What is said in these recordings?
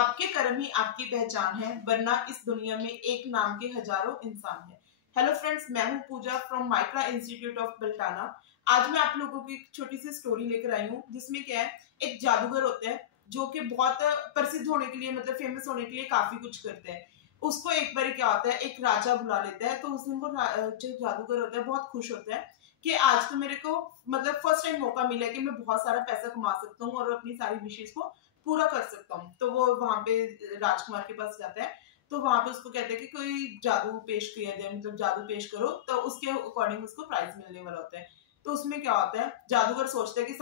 आपके कर्म ही आपकी पहचान है, वरना इस दुनिया में एक नाम के हजारों इंसान हैं। हेलो फ्रेंड्स, मैं हूं पूजा from Micra institute of Baltana. आज मैं आप लोगों की एक छोटी सी स्टोरी लेकर आई हूँ, जिसमें क्या है, एक जादूगर होता है जो कि बहुत प्रसिद्ध होने के लिए, मतलब फेमस होने के लिए काफी कुछ करते हैं। उसको एक बार क्या होता है, एक राजा बुला लेता है। तो उस दिन वो जो जादूगर होता है बहुत खुश होता है कि आज तो मेरे को मतलब फर्स्ट टाइम मौका मिला है कि मैं बहुत सारा पैसा कमा सकता हूँ और अपनी सारी विशेष को पूरा कर सकता हूँ। तो वो वहां पे राजकुमार के पास जाता है। तो वहां पे उसको कहते हैं कि कोई जादू पेश किया जाए, मतलब जादू पेश करो, तो उसके अकॉर्डिंग उसको प्राइज मिलने वाला होता है। तो उसमें क्या होता है, जादूगर सोचता है कि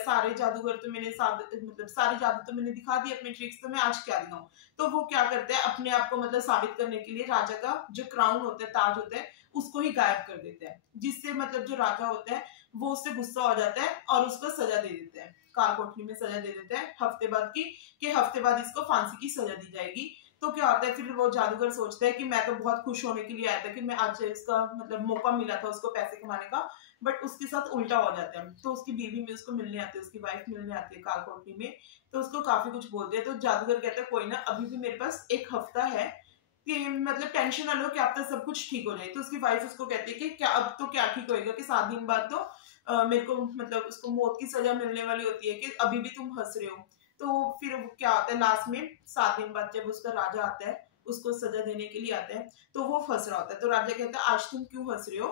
सारे जादूगर तो मैंने मतलब सारे जादू तो मैंने दिखा दिए अपने ट्रिक्स, तो मैं आज क्या दिखाऊं। तो वो क्या करते हैं, अपने आप को मतलब साबित करने के लिए राजा का जो क्राउन होता है, ताज होता है, उसको ही गायब कर देते हैं। जिससे मतलब जो राजा होता है वो उससे गुस्सा हो जाता है और उसको सजा दे देते हैं, काल कोठरी में सजा दे देते हैं हफ्ते बाद की, कि हफ्ते बाद इसको फांसी की सजा दी जाएगी। तो क्या होता है, फिर वो जादूगर सोचता है कि मैं तो बहुत खुश होने के लिए आया था कि मैं आज इसका मतलब मौका मिला था उसको पैसे कमाने का, बट उसके साथ उल्टा हो जाता है। तो उसकी बीवी में उसको मिलने आती है, उसकी वाइफ मिलने आती है काल कोठरी में। तो उसको काफी कुछ बोलते हैं। तो जादूगर कहता है कोई ना, अभी भी मेरे पास एक हफ्ता है कि मतलब टेंशन ना लो कि अब तक सब कुछ ठीक हो जाए। तो उसकी वाइफ उसको कहती है कि क्या अब तो क्या ठीक होएगा, कि 7 दिन बाद तो मेरे को मतलब उसको मौत की सजा मिलने वाली होती है, कि अभी भी तुम हंस रहे हो। तो फिर क्या होता है, लास्ट में 7 दिन बाद जब उसका राजा आता है उसको सजा देने के लिए आता है, तो वो फंस रहा होता है। तो राजा कहता है आज तुम क्यों हंस रहे हो,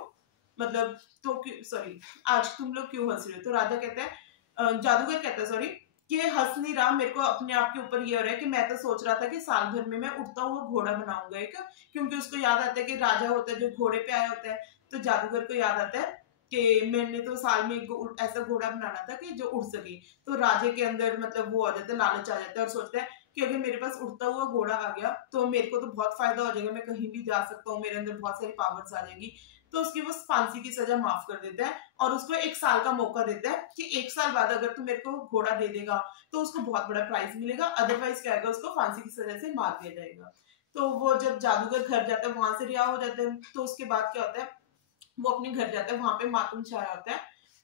मतलब तो सॉरी, आज तुम लोग क्यों हंस रहे हो। तो राजा कहता है, जादूगर कहता है सॉरी, कि हंस नहीं रहा, मेरे को अपने आप के ऊपर ये हो रहा है कि मैं तो सोच रहा था कि साल भर में मैं उड़ता हुआ घोड़ा बनाऊंगा एक, क्योंकि उसको याद आता है कि राजा होता है जो घोड़े पे आया होता है। तो जादूगर को याद आता है कि मैंने तो साल में ऐसा घोड़ा बनाना था कि जो उड़ सके। तो राजे के अंदर मतलब वो आ जाता है, लालच आ जाता है, और सोचता है कि अगर मेरे पास उड़ता हुआ घोड़ा आ गया तो मेरे को तो बहुत फायदा हो जाएगा, मैं कहीं भी जा सकता हूँ, मेरे अंदर बहुत सारी पावर्स आ जाएगी। तो उसकी वो फांसी की सजा माफ कर देता है और उसको 1 साल का मौका देता है कि 1 साल बाद अगर तू मेरे को घोड़ा दे देगा तो उसको बहुत बड़ा प्राइज मिलेगा, अदरवाइज क्या होगा, उसको फांसी की सजा से मार दिया जाएगा। तो वो जब जादूगर घर जाता है वहां से रिहा हो जाता है। तो उसके बाद क्या होता है, वो अपने घर जाता है, वहां पे मातम छाया होता है।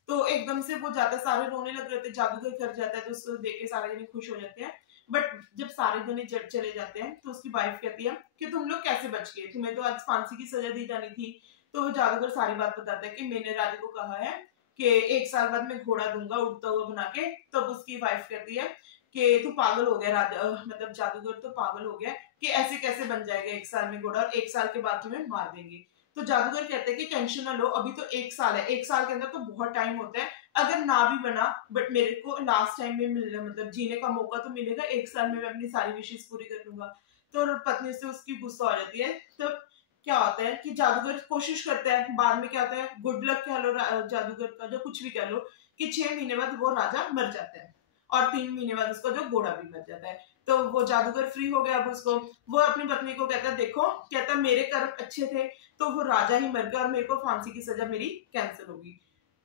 तो एकदम से वो जाता है, सारे रोने लग रहे थे, जादूगर घर जाता है तो उसको देख के सारे जने खुश हो जाते हैं। बट जब सारे जने जब चले जाते हैं तो उसकी वाइफ कहती है कि तुम लोग कैसे बच गए, तुम्हें तो आज फांसी की सजा दी जानी थी। तो वो जादूगर सारी बात बताता है कि मैंने राजा को कहा है कि 1 साल बाद मैं घोड़ा दूंगा उड़ता हुआ बना के। तब उसकी वाइफ कहती है कि तू पागल हो गया राजा, मतलब जादूगर तो पागल हो गया कि ऐसे कैसे बन जाएगा 1 साल में घोड़ा, और 1 साल के बाद तुम्हें मार देंगे। तो जादूगर कहते हैं कि टेंशन ना लो, अभी तो 1 साल है, 1 साल के अंदर तो बहुत टाइम होता है, अगर ना भी बना बट मेरे को लास्ट टाइम में मिलना मतलब जीने का मौका तो मिलेगा, 1 साल में मैं अपनी सारी विशेष पूरी कर लूंगा। तो पत्नी से उसकी गुस्सा हो जाती है। तो क्या होता है कि जादूगर कोशिश करता है, बाद में क्या होता है, गुड लक कह लो जादूगर का, जो कुछ भी कह लो, कि 6 महीने बाद वो राजा मर जाता है और 3 महीने बाद उसका जो घोड़ा भी मर जाता है। तो वो जादूगर फ्री हो गया। अब उसको वो अपनी पत्नी को कहता है देखो, कहता मेरे कर्म अच्छे थे तो वो राजा ही मर गया और मेरे को फांसी की सजा मेरी कैंसिल होगी।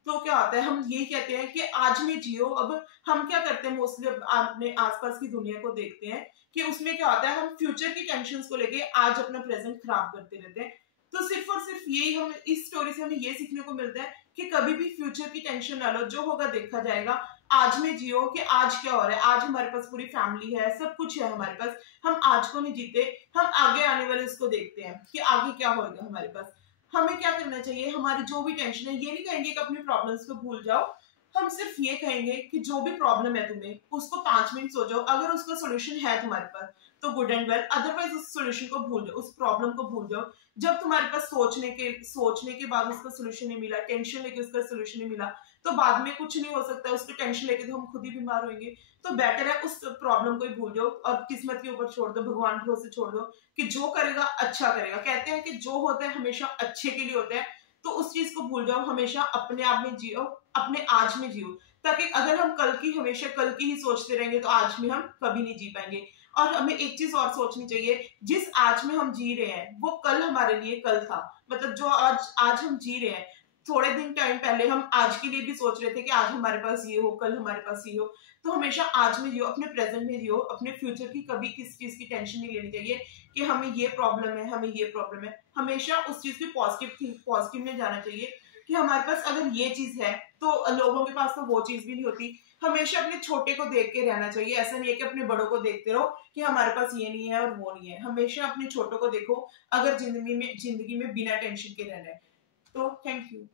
तो क्या होता है, हम यही कहते हैं कि आज में जियो। अब हम क्या करते हैं, मोस्टली अपने आसपास की दुनिया को देखते हैं कि उसमें क्या होता है, हम फ्यूचर की टेंशन को लेके आज अपना प्रेजेंट खराब करते रहते हैं। तो सिर्फ और सिर्फ यही हम इस स्टोरी से हमें ये सीखने को मिलता है कि कभी भी फ्यूचर की टेंशन ना लो, जो होगा देखा जाएगा। आज में जियो कि आज क्या हो रहा है, आज हमारे पास पूरी फैमिली है, सब कुछ है हमारे पास, हम आज को नहीं जीते, हम आगे आने वाले उसको देखते हैं कि आगे क्या होगा हमारे पास। हमें क्या करना चाहिए, हमारी जो भी टेंशन है, ये नहीं कहेंगे कि अपनी प्रॉब्लम्स को भूल जाओ, हम सिर्फ ये कहेंगे कि जो भी प्रॉब्लम है तुम्हें उसको 5 मिनट सोचो, अगर उसका सोल्यूशन है तुम्हारे पास तो गुड एंड वेल, अदरवाइज उस सोल्यूशन को भूल जाओ, उस प्रॉब्लम को भूल जाओ। जब तुम्हारे पास सोचने के बाद उसका सोल्यूशन नहीं मिला, टेंशन लेके उसका सोल्यूशन नहीं मिला, तो बाद में कुछ नहीं हो सकता, उसकी टेंशन लेके तो हम खुद ही बीमार होंगे। तो बेटर है उस प्रॉब्लम को ही भूल जाओ और किस्मत के ऊपर छोड़ दो, भगवान भरोसे छोड़ दो कि जो करेगा अच्छा करेगा। कहते हैं कि जो होता है हमेशा अच्छे के लिए होता है। तो उस चीज को भूल जाओ, हमेशा अपने आप में जियो, अपने आज में जियो, ताकि अगर हम हमेशा कल की ही सोचते रहेंगे तो आज में हम कभी नहीं जी पाएंगे। और हमें एक चीज और सोचनी चाहिए, जिस आज में हम जी रहे हैं वो कल हमारे लिए कल था, मतलब जो आज हम जी रहे हैं, थोड़े दिन टाइम पहले हम आज के लिए भी सोच रहे थे कि आज हमारे पास ये हो, कल हमारे पास ये हो। तो हमेशा आज में जियो, अपने प्रेजेंट में जियो, अपने फ्यूचर की कभी किस चीज की टेंशन नहीं लेनी चाहिए कि हमें ये प्रॉब्लम है, हमें ये प्रॉब्लम है। हमेशा उस चीज की पॉजिटिव में जाना चाहिए कि हमारे पास अगर ये चीज है तो लोगों के पास तो वो चीज भी नहीं होती। हमेशा अपने छोटे को देख के रहना चाहिए। ऐसा नहीं है कि अपने बड़ों को देखते रहो कि हमारे पास ये नहीं है और वो नहीं है। हमेशा अपने छोटों को देखो अगर जिंदगी में बिना टेंशन के रहना है। तो थैंक यू।